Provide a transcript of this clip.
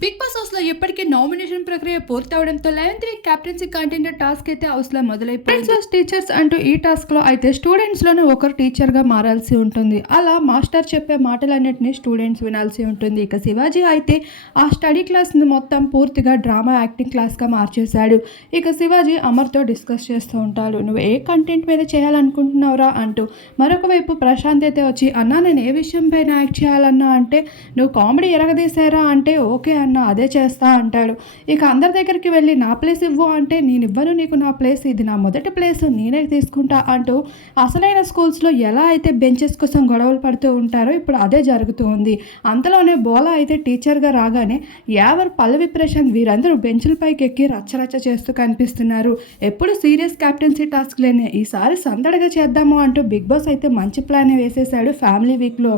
Big boss హౌస్లో ఇప్పటికే nomination ప్రక్రియ పూర్తవడంతో eleventh week captaincy contender task అయితే హౌస్లో మొదలైపోయింది టీచర్స్ అంటూ ఈ టాస్క్లో అయితే స్టూడెంట్స్లోనే ఒకరు టీచర్గా మారాల్సి ఉంటుంది. అలా మాస్టర్ చెప్పే మాటలన్నింటినీ స్టూడెంట్స్ వినాల్సి ఉంటుంది. ఇక శివాజీ అయితే ఆ స్టడీ క్లాస్ మొత్తం పూర్తిగా డ్రామా యాక్టింగ్ క్లాస్గా మార్చేశాడు. ఇక శివాజీ అమర్తో డిస్కస్ చేస్తూ ఉంటాడు. నువ్వు ఏ కంటెంట్ మీద చేయాలనుకుంటున్నావురా? అంటూ మరొక వైపు ప్రశాంత్ అయితే వచ్చి అన్నా నేను ఏ విషయం పైన యాక్ట్ చేయాలన్నా అంటే నువ్వు కామెడీ ఎరగదీసారా అంటే ఓకే అన్న అదే చేస్తా అంటాడు. ఇక అందరి దగ్గరికి వెళ్ళి నా ప్లేస్ ఇవ్వు అంటే నేను ఇవ్వను నీకు నా ప్లేస్ ఇది నా మొదటి ప్లేస్ నేనే తీసుకుంటా అంటూ అసలైన స్కూల్స్లో ఎలా అయితే బెంచెస్ కోసం గొడవలు పడుతూ ఉంటారో ఇప్పుడు అదే జరుగుతూ ఉంది అంతలోనే బోలా అయితే టీచర్గా రాగానే యావర్ పల్లవి ప్రశాంత్ వీరందరూ బెంచులపైకి ఎక్కి రచ్చరచ్చ చేస్తూ కనిపిస్తున్నారు. ఎప్పుడు సీరియస్ క్యాప్టెన్సీ టాస్క్ లేనే ఈసారి సందడిగా చేద్దాము అంటూ బిగ్ బాస్ అయితే మంచి ప్లాన్ వేసేసాడు ఫ్యామిలీ వీక్లో